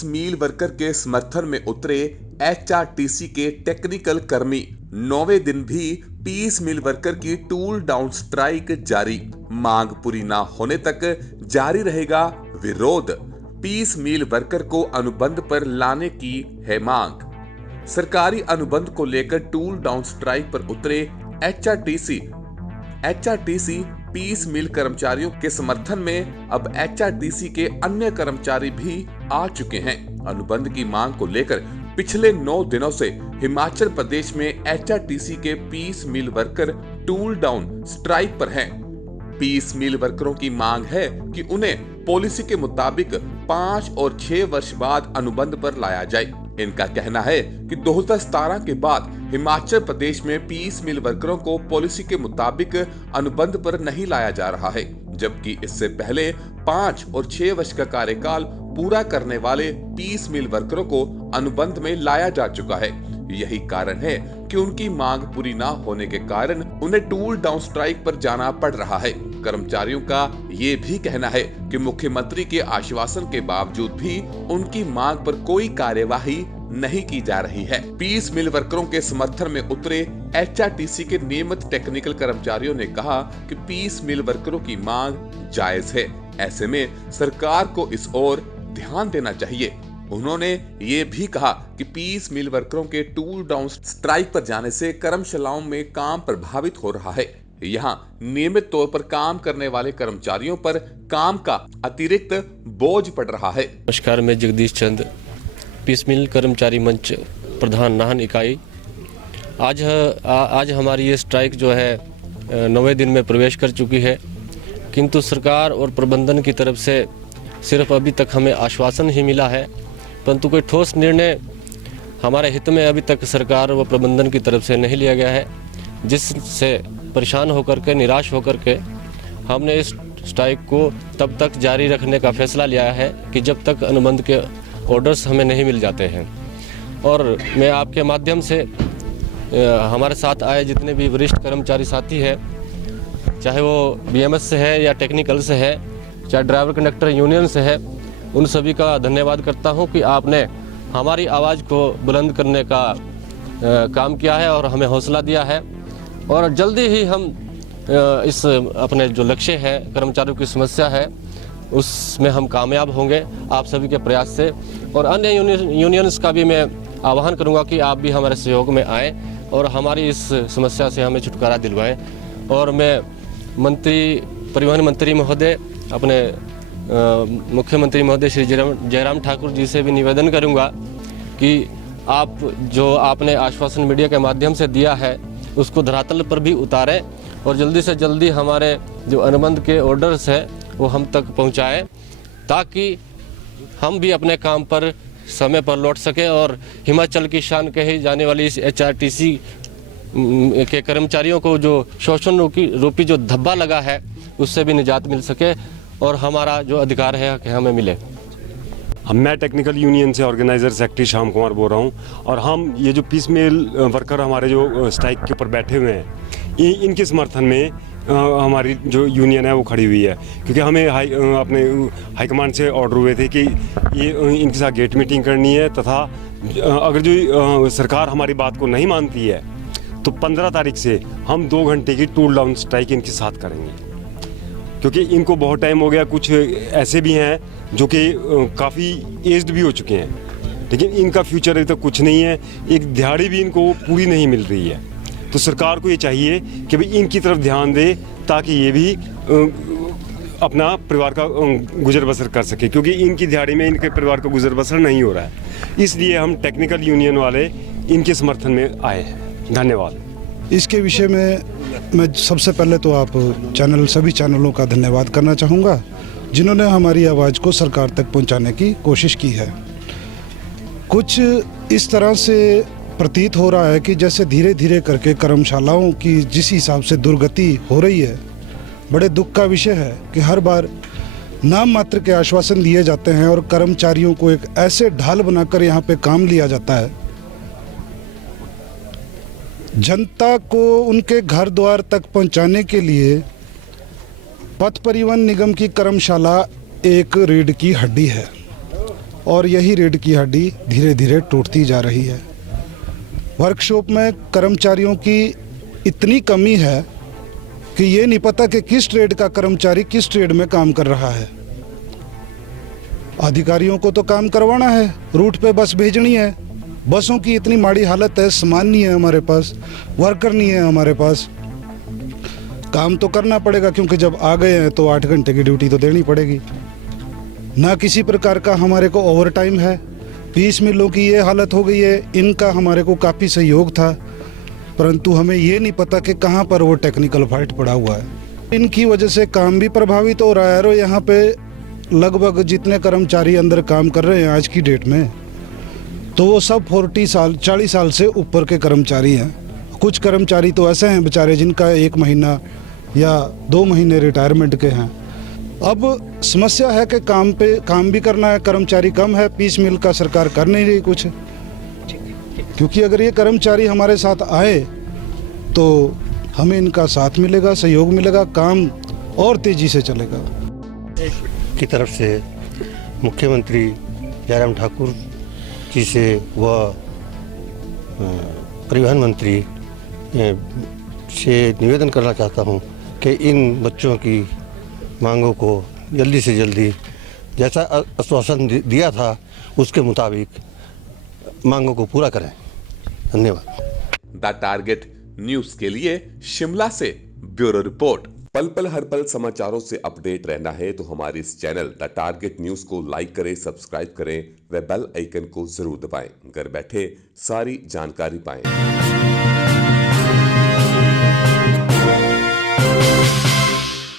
Piece meal worker के समर्थन में उतरे एचआरटीसी के टेक्निकल कर्मी। 9वें दिन भी पीस मिल वर्कर की टूल डाउन स्ट्राइक जारी। मांग पूरी ना होने तक जारी रहेगा विरोध। पीस मिल वर्कर को अनुबंध पर लाने की है मांग। सरकारी अनुबंध को लेकर टूल डाउन स्ट्राइक पर उतरे एचआरटीसी पीस मिल कर्मचारियों के समर्थन में अब एचआरटीसी के अन्य कर्मचारी भी आ चुके हैं। अनुबंध की मांग को लेकर पिछले 9 दिनों से हिमाचल प्रदेश में एचआरटीसी के piece meal worker tool down strike पर हैं। पीस मिल वर्करों की मांग है कि उन्हें पॉलिसी के मुताबिक 5 और 6 वर्ष बाद अनुबंध पर लाया जाए। इनका कहना है कि 2017 के बाद हिमाचल प्रदेश में पीस मिल वर्करों को पॉलिसी के मुताबिक अनुबंध पर नहीं लाया जा रहा है, जबकि इससे पहले 5 और 6 वर्ष का कार्यकाल पूरा करने वाले पीस मिल वर्करों को अनुबंध में लाया जा चुका है। यही कारण है कि उनकी मांग पूरी ना होने के कारण उन्हें टूल डाउन स्ट्राइक पर जाना पड़ रहा है। कर्मचारियों का ये भी कहना है कि मुख्यमंत्री के आश्वासन के बावजूद भी उनकी मांग पर कोई कार्यवाही नहीं की जा रही है। पीस मिल वर्करों के समर्थन में उतरे एचआरटीसी के नियमित टेक्निकल कर्मचारियों ने कहा कि पीस मिल वर्करों की मांग जायज है। ऐसे में सरकार को इस ओर ध्यान देना चाहिए। उन्होंने ये भी कहा कि पीस मिल वर्करों के टूल डाउन स्ट्राइक पर जाने से कर्मशालाओं में काम प्रभावित हो रहा है। यहाँ नियमित तौर पर काम करने वाले कर्मचारियों पर काम का अतिरिक्त बोझ पड़ रहा है। नमस्कार, मैं जगदीश चंद, पीस मिल कर्मचारी मंच प्रधान नाहन इकाई। आज हमारी ये स्ट्राइक जो है 9वें दिन में प्रवेश कर चुकी है, किंतु सरकार और प्रबंधन की तरफ से सिर्फ अभी तक हमें आश्वासन ही मिला है, परंतु कोई ठोस निर्णय हमारे हित में अभी तक सरकार व प्रबंधन की तरफ से नहीं लिया गया है, जिससे परेशान होकर के, निराश होकर के हमने इस स्ट्राइक को तब तक जारी रखने का फैसला लिया है कि जब तक अनुबंध के ऑर्डर्स हमें नहीं मिल जाते हैं। और मैं आपके माध्यम से हमारे साथ आए जितने भी वरिष्ठ कर्मचारी साथी हैं, चाहे वो बीएमएस से है या टेक्निकल से है, चाहे ड्राइवर कंडक्टर यूनियन से है, उन सभी का धन्यवाद करता हूं कि आपने हमारी आवाज़ को बुलंद करने का काम किया है और हमें हौसला दिया है। और जल्दी ही हम इस अपने जो लक्ष्य है, कर्मचारियों की समस्या है, उसमें हम कामयाब होंगे आप सभी के प्रयास से। और अन्य यूनियंस का भी मैं आह्वान करूंगा कि आप भी हमारे सहयोग में आएँ और हमारी इस समस्या से हमें छुटकारा दिलवाएं। और मैं परिवहन मंत्री महोदय, अपने मुख्यमंत्री महोदय श्री जयराम ठाकुर जी से भी निवेदन करूंगा कि आप जो आपने आश्वासन मीडिया के माध्यम से दिया है उसको धरातल पर भी उतारें और जल्दी से जल्दी हमारे जो अनुबंध के ऑर्डर्स हैं वो हम तक पहुंचाएं, ताकि हम भी अपने काम पर समय पर लौट सकें और हिमाचल की शान कही जाने वाली इस एचआरटीसी के कर्मचारियों को जो शोषण रूपी जो धब्बा लगा है उससे भी निजात मिल सके और हमारा जो अधिकार है कि हमें मिले। मैं टेक्निकल यूनियन से ऑर्गेनाइजर सेक्रेटरी श्याम कुमार बोल रहा हूँ। और हम ये जो पीस मिल वर्कर हमारे जो स्ट्राइक के ऊपर बैठे हुए हैं, इनके समर्थन में हमारी जो यूनियन है वो खड़ी हुई है, क्योंकि हमें अपने हाईकमांड से ऑर्डर हुए थे कि ये इनके साथ गेट मीटिंग करनी है, तथा अगर जो सरकार हमारी बात को नहीं मानती है तो 15 तारीख से हम 2 घंटे की टूल डाउन स्ट्राइक इनके साथ करेंगे, क्योंकि इनको बहुत टाइम हो गया। कुछ ऐसे भी हैं जो कि काफ़ी एज्ड भी हो चुके हैं, लेकिन इनका फ्यूचर अभी तक कुछ नहीं है, एक दिहाड़ी भी इनको पूरी नहीं मिल रही है। तो सरकार को ये चाहिए कि भाई इनकी तरफ ध्यान दे, ताकि ये भी अपना परिवार का गुजर बसर कर सके, क्योंकि इनकी दिहाड़ी में इनके परिवार का गुजर बसर नहीं हो रहा है। इसलिए हम टेक्निकल यूनियन वाले इनके समर्थन में आए हैं। धन्यवाद। इसके विषय में मैं सबसे पहले तो सभी चैनलों का धन्यवाद करना चाहूँगा, जिन्होंने हमारी आवाज़ को सरकार तक पहुँचाने की कोशिश की है। कुछ इस तरह से प्रतीत हो रहा है कि जैसे धीरे धीरे करके कर्मशालाओं की जिस हिसाब से दुर्गति हो रही है, बड़े दुख का विषय है कि हर बार नाम मात्र के आश्वासन दिए जाते हैं और कर्मचारियों को एक ऐसे ढाल बनाकर यहाँ पे काम लिया जाता है। जनता को उनके घर द्वार तक पहुंचाने के लिए पथ परिवहन निगम की कर्मशाला एक रीढ़ की हड्डी है। और यही रीढ़ की हड्डी धीरे धीरे टूटती जा रही है। वर्कशॉप में कर्मचारियों की इतनी कमी है कि ये नहीं पता कि किस ट्रेड का कर्मचारी किस ट्रेड में काम कर रहा है। अधिकारियों को तो काम करवाना है, रूट पे बस भेजनी है, बसों की इतनी माड़ी हालत है, सामान नहीं है हमारे पास, वर्कर नहीं है हमारे पास। काम तो करना पड़ेगा क्योंकि जब आ गए हैं तो 8 घंटे की ड्यूटी तो देनी पड़ेगी। ना किसी प्रकार का हमारे को ओवर टाइम है। पीस मिलों की ये हालत हो गई है, इनका हमारे को काफ़ी सहयोग था, परंतु हमें ये नहीं पता कि कहाँ पर वो टेक्निकल फॉल्ट पड़ा हुआ है। इनकी वजह से काम भी प्रभावित हो रहा है। और यहाँ पे लगभग जितने कर्मचारी अंदर काम कर रहे हैं आज की डेट में, तो वो सब 40 साल से ऊपर के कर्मचारी हैं। कुछ कर्मचारी तो ऐसे हैं बेचारे जिनका 1 महीना या 2 महीने रिटायरमेंट के हैं। अब समस्या है कि काम भी करना है, कर्मचारी कम है, पीस मिल का सरकार कर नहीं रही कुछ। क्योंकि अगर ये कर्मचारी हमारे साथ आए तो हमें इनका साथ मिलेगा, सहयोग मिलेगा, काम और तेज़ी से चलेगा। की तरफ से मुख्यमंत्री जयराम ठाकुर जी से व परिवहन मंत्री से निवेदन करना चाहता हूं कि इन बच्चों की मांगों को जल्दी से जल्दी, जैसा आश्वासन दिया था उसके मुताबिक मांगों को पूरा करें। धन्यवाद। द टारगेट न्यूज के लिए शिमला से ब्यूरो रिपोर्ट। पल पल हर पल समाचारों से अपडेट रहना है तो हमारे इस चैनल द टारगेट न्यूज को लाइक करें, सब्सक्राइब करें व बेल आइकन को जरूर दबाएं। घर बैठे सारी जानकारी पाएं।